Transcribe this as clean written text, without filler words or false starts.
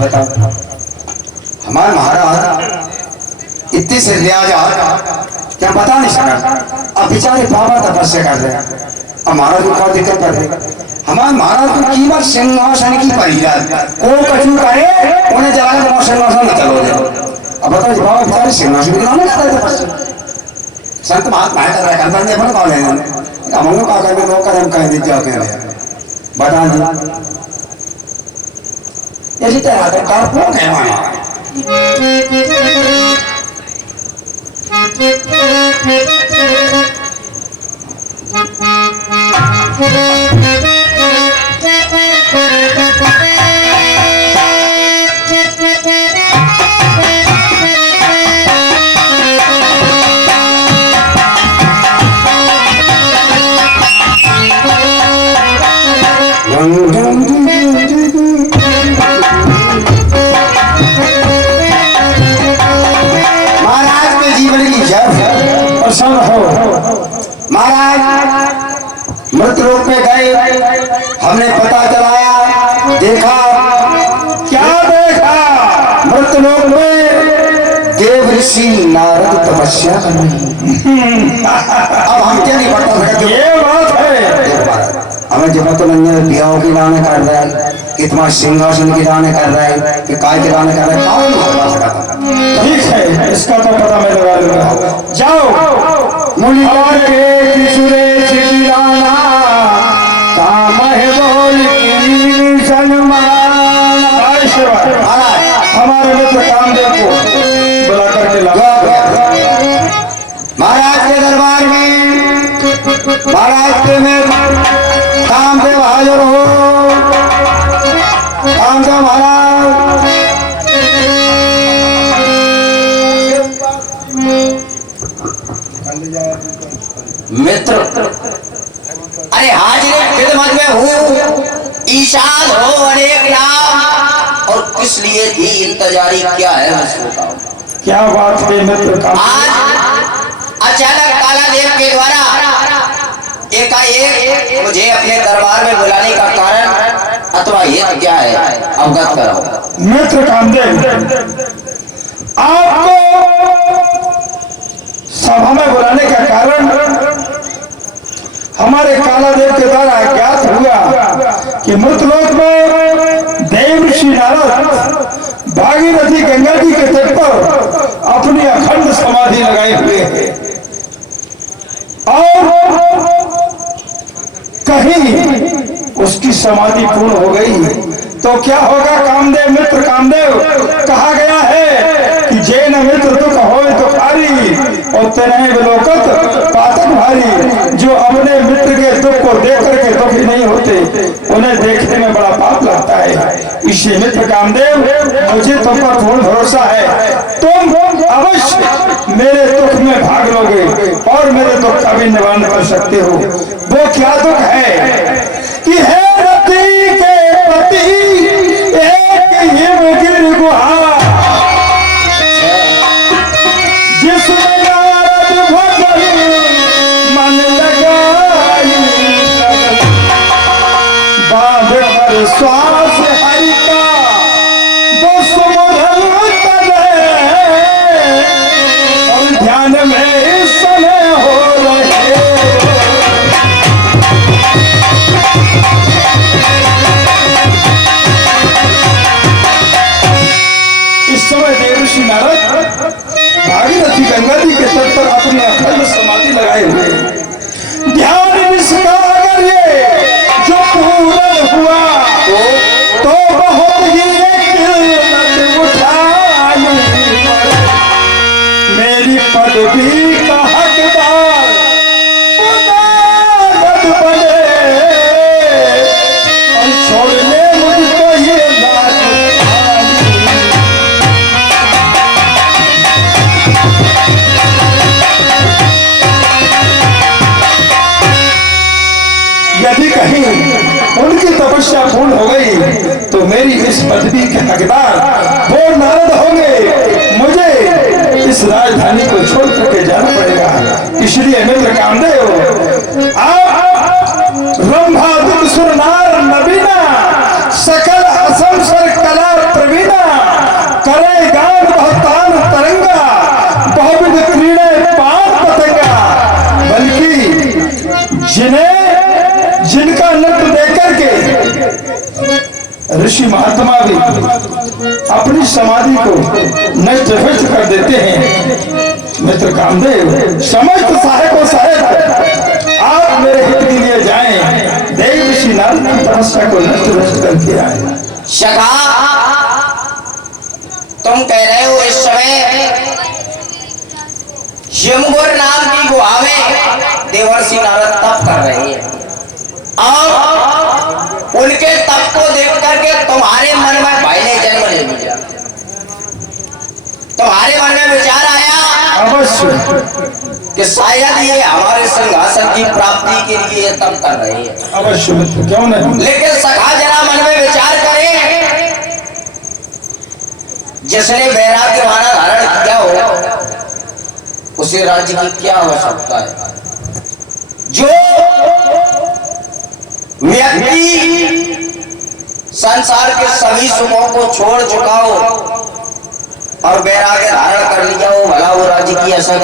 बताओ, हमारे महाराज इतने से लिहाजा क्या बता नहीं सका। अब बेचारे बाबा तपस्या कर रहे हैं, अब महाराज को क्या दिक्कत कर रही। हमारे महाराज को की बार सिंहासन की परिजात को कछु करे उन्हें जला के सिंहासन न चलो दे। अब बताओ बाबा बेचारे सिंहासन की नाम कर रहे तपस्या, संत महात्मा कर रहे करता नहीं अपन कौन है हम लोग का कर लोग कर हम कह दी क्या कह रहे हैं बता दी। इसी तरह का कार्पों कहवाना महाराज मृत लोक में गए, हमने पता चलाया, देखा क्या देखा, मृत लोक में देव ऋषि नारद तपस्या कर रहे। अब हम क्या नहीं बता सकते, ये बात है हमें जब तो बिहाव की दाने कर रहा है कि तुम्हारे सिंहासन की दाने कर रहा है कि काय के दाने कर रहा है, कौन बता सकता। ठीक है, इसका तो पता मैं लगा लूंगा। जाओ मुनिवर के किशोरे चिल्लाना काम है बोल की सलमान। हमारे मित्र कामदेव को बुला करके लगा महाराज के दरबार में। महाराज के में कामदेव हाजिर हो। कामदेव महाराज मित्र, अरे हाजिर खिदमत में हूँ, ईशान हो अनेक नाम, और किस लिए थी इंतजारी क्या है बताओ। क्या बात है मित्र। आज अचानक कालादेव के द्वारा एकाएक मुझे अपने दरबार में बुलाने का कारण अथवा ये क्या है अवगत कराओ। मित्र कामदेव, आपको सभा में बुलाने का कारण हमारे कालादेव के द्वारा ज्ञात हुआ कि मृतलोक में देव ऋषि नारद भागीरथी गंगा जी के तट पर अपनी अखंड समाधि लगाए हुए हैं, और कहीं उसकी समाधि पूर्ण हो गई तो क्या होगा कामदेव। मित्र कामदेव, कहा गया है कि जे न मित्र दुख हो तो खारी और तेने विलोकत पातक भारी। जो अपने मित्र के दुख को देख करके दुखी नहीं होते उन्हें देखने में बड़ा पाप लगता है। इसलिए मित्र कामदेव, मुझे तुम पर पूर्ण भरोसा है, तुम अवश्य मेरे दुख में भाग लोगे और मेरे दुख का भी निवारण कर सकते हो। वो क्या दुख है कि है रति के पति एक हिमगिर गुहा, जिसमें नारद भगवान मन लगाई, बांध कर श्वास हरि का वो सुमधुर करे, और ध्यान में इस समय हो रहे। देवर्षि नारद भागीरथी गंगा जी के तट पर अपनी अखंड समाधि लगाए हुए। ध्यान इसका अगर ये जो पूर्ण हुआ तो बहुत ही किल्लत उठाई, मेरी पदवी का हकदार बने और छोड़ ले मुझको ये लाज। यदि कहीं उनकी तपस्या पूर्ण हो गई तो मेरी इस पदवी के हकदार वो नारद होंगे। मुझे इस राजधानी को छोड़ करके जाना पड़ेगा। इसलिए मित्र कामदेव, आप रंभा दुख सुर नार नबीना सकल असंसर कला प्रवीणा, जिनका नृत्य देख करके ऋषि महात्मा भी अपनी समाधि को नष्ट भ्रष्ट कर देते हैं। मित्र कामदेव, समस्त सहायकों सहित आप मेरे हित के लिए जाएं, देव ऋषि नारद की तपस्या को नष्ट भ्रष्ट करके आए। सखा, तुम कह रहे हो इस समय यमगुर नाम की गुहा में देवर्षि नारद तप कर रहे हैं और उनके तप को देख करके तुम्हारे मन में भय ने जन्म ले लिया। तुम्हारे मन में विचार आया अवश्य कि शायद ये हमारे सिंहासन की प्राप्ति के लिए तप कर रहे हैं। अवश्य मित्र, क्यों नहीं। लेकिन सखा जरा मन में विचार करें, जिसने वैराग्य वाला धारण किया हो उसे राज्य की क्या आवश्यकता है। जो व्यक्ति संसार के सभी सुखों को छोड़ चुका हो और वैराग्य धारण कर लिया हो, भला वो राज्य की ऐसा